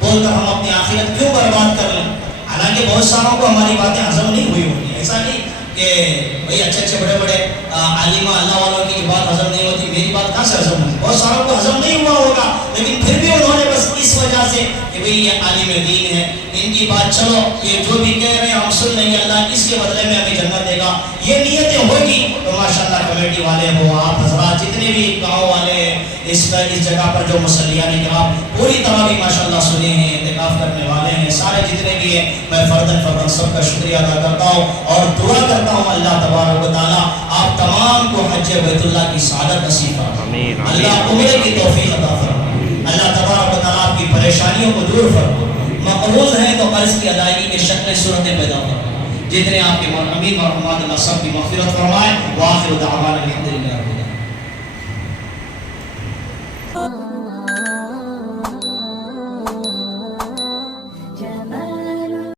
بول کر ہم اپنی آخرت کیوں برباد کر لیں؟ حالانکہ بہت ساروں کو ہماری باتیں ہضم نہیں ہوئی ہوتی، ایسا نہیں کہ بھائی اچھے بڑے عالمہ اللہ والوں کی بات ہضم نہیں ہوتی، میری بات کہاں سے ہضم ہوتی؟ بہت ساروں کو ہضم نہیں ہوا ہوگا، لیکن پھر بھی انہوں نے بس اس وجہ سے کہ بھئی یہ عالم دین ہے، ان کی بات چلو یہ جو بھی کہہ رہے ہیں ہم سن لیں گے، اللہ اس کے بدلے میں ہمیں جنت دے گا، یہ نیتیں ہوگی تو ماشاءاللہ کمیٹی والے ہو، آپ حضرات جتنے بھی گاؤں والے اس جگہ پر جو مصلیان کرام پوری طرح بھی ماشاءاللہ سنے ہیں، اعتکاف کرنے والے ہیں، سارے جتنے بھی ہیں، میں فرداً سب کا شکریہ ادا کرتا ہوں، اور دعا کرتا ہوں اللہ تبارک و تعالیٰ آپ تمام کو حج بیت اللہ کی سعادت نصیب فرمائے، اللہ عمرے کی توفیق عطا فرمائے، اللہ تبارک و تعالیٰ آپ کی پریشانیوں کو دور فرمائے، مقروض ہیں تو قرض کی ادائیگی کے شکل صورتیں پیدا فرمائے، جتنے آپ کے مرحومین مرحومات اللہ سب کی مغفرت فرمائے، وآخر دعوانا الحمدللہ رب العالمین۔